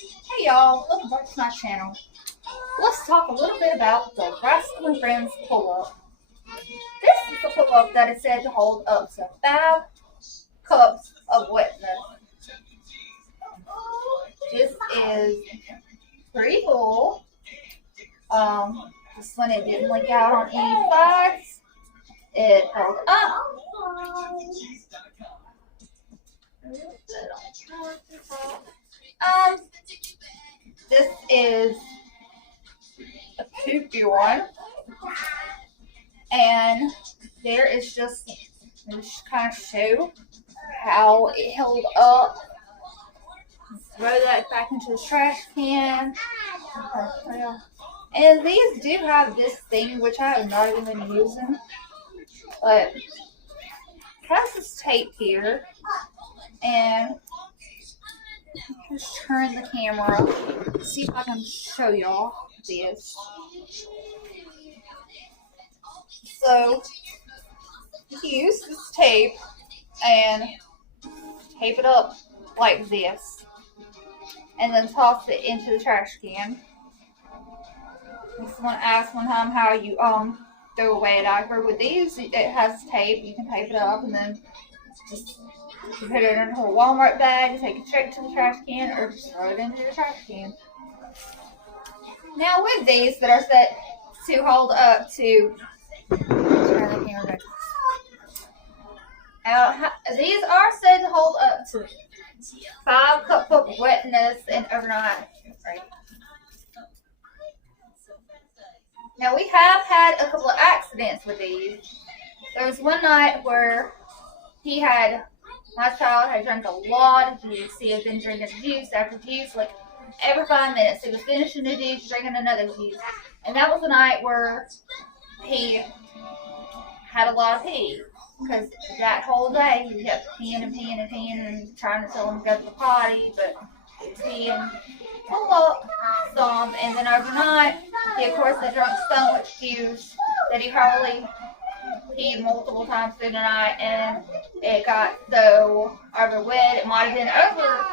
Hey y'all, welcome back to my channel. Let's talk a little bit about the Rascal+Friends pull-up. This is the pull-up that is said to hold up to 5 cups of wetness. This is pretty cool. This one, it didn't leak out on any sides. It held up. This is a poopy one, and there is just kind of show how it held up. Throw that back into the trash can. And these do have this thing, which I have not even been using, but it has this tape here, and just turn the camera, see if I can show y'all this. So, you use this tape and tape it up like this, and then toss it into the trash can. Someone asked one time how you throw away a diaper. With these, it has tape. You can tape it up and then just put it into a Walmart bag, take it straight to the trash can, or just throw it into the trash can. Now with these that are set to hold up to, these are said to hold up to 5 cups of wetness and overnight. Right. Now we have had a couple of accidents with these. There was one night where my child had drank a lot of juice. He had been drinking juice after juice, like every 5 minutes. He was finishing the juice, drinking another juice. And that was the night where he had a lot of pee. Because that whole day he kept peeing and trying to tell him to go to the potty, but he was peeing full up some. And then overnight, he of course had drunk so much juice that he probably peed multiple times through the night, and it got so over wet. It might have been over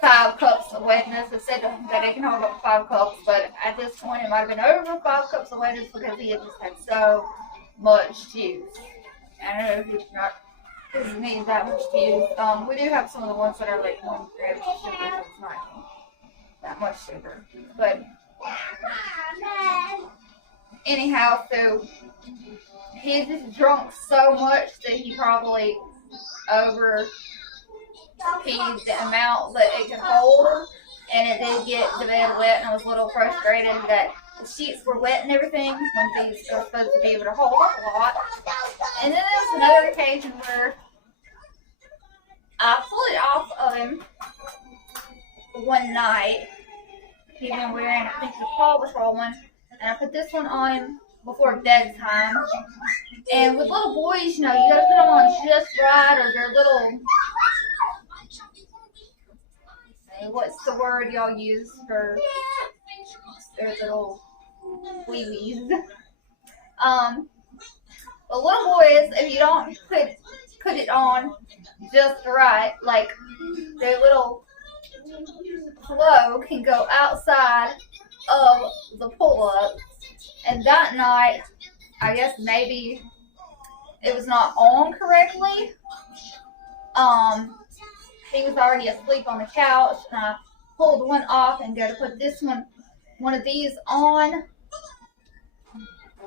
5 cups of wetness. It said that it can hold up 5 cups, but at this point it might have been over 5 cups of wetness because he had just had so much juice. I don't know if it's not doesn't need that much juice. We do have some of the ones that are like 1 gram of sugar, so it's not that much sugar. But anyhow, so he just drunk so much that he probably over peed the amount that it can hold, and it did get the bed wet, and I was a little frustrated that the sheets were wet and everything when these are supposed to be able to hold up a lot. And then there was another occasion where I pulled it off of him one night. He'd been wearing, I think, the Paw Patrol one, and I put this one on before bedtime. And with little boys, you know, you gotta put them on just right, or they're little. What's the word y'all use for their little wee-wees? The little boys, if you don't put it on just right, like their little flow can go outside of the pull-up. And that night, I guess maybe it was not on correctly. He was already asleep on the couch, and I pulled one off and go to put one of these on,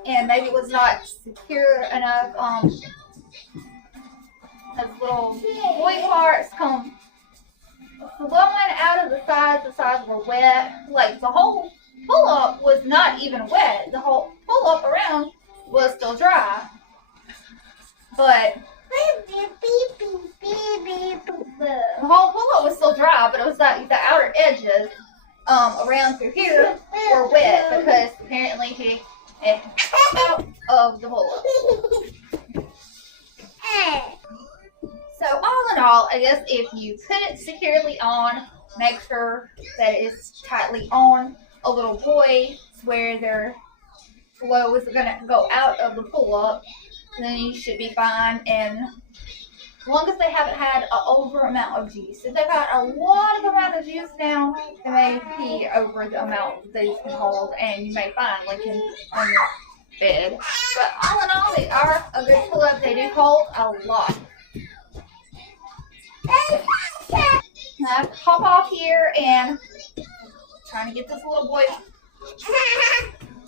and maybe it was not secure enough. Those little boy parts come flowing out of the sides were wet. Like the whole pull-up was not even wet. The whole pull-up around was still dry. But the whole pull-up was still dry, but it was like the outer edges around through here were wet because apparently he out of the pull-up. So all in all, I guess if you put it securely on, make sure that it's tightly on a little boy where their flow is going to go out of the pull-up, then you should be fine. And long as they haven't had an over amount of juice. If they've had a lot of amount of juice now, they may pee over the amount these can hold, and you may find Lincoln on your bed. But all in all, they are a good pull-up. They do hold a lot. Now I have to hop off here and trying to get this little boy to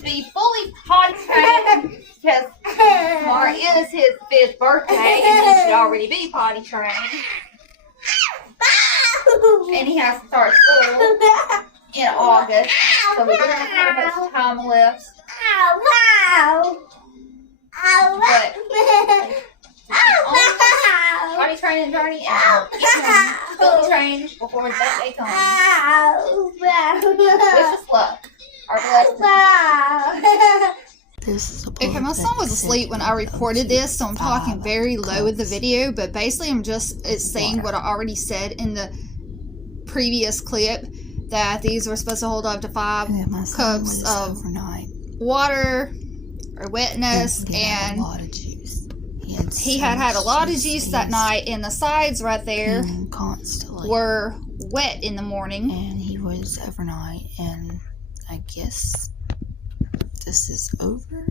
be fully potty trained because tomorrow is his 5th birthday and he should already be potty trained. And he has to start school in August, so we don't have much time left. But potty training journey and fully trained before that day comes. Wish us luck. Our blessings. Okay, my son was asleep when I recorded this, so I'm talking very low in the video, but basically it's saying what I already said in the previous clip, that these were supposed to hold up to 5 cups of water or wetness, and he had a lot of juice that night, and the sides right there were wet in the morning. And he was overnight, and I guess this is over.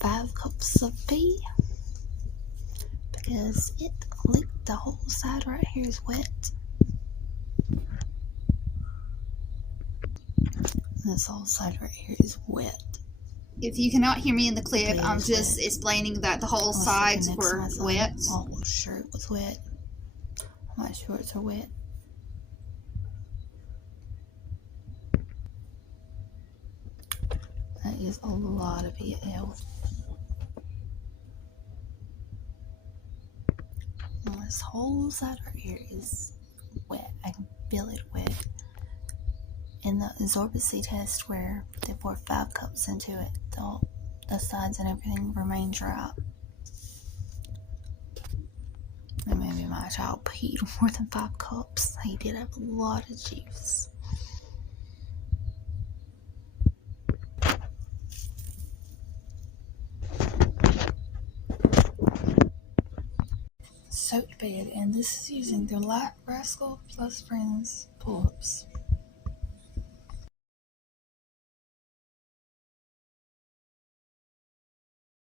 5 cups of pee, because it leaked. The whole side right here is wet. This whole side right here is wet. If you cannot hear me in the clip, I'm just explaining that the whole sides were wet. My shirt was wet. My shorts are wet. That is a lot of BL. This whole side right here is wet. I can feel it wet. In the absorbency test where they poured 5 cups into it, the sides and everything remain dry. And maybe my child peed more than 5 cups. He did have a lot of juice. Soaked bed, and this is using their light Rascal+Friends pull-ups.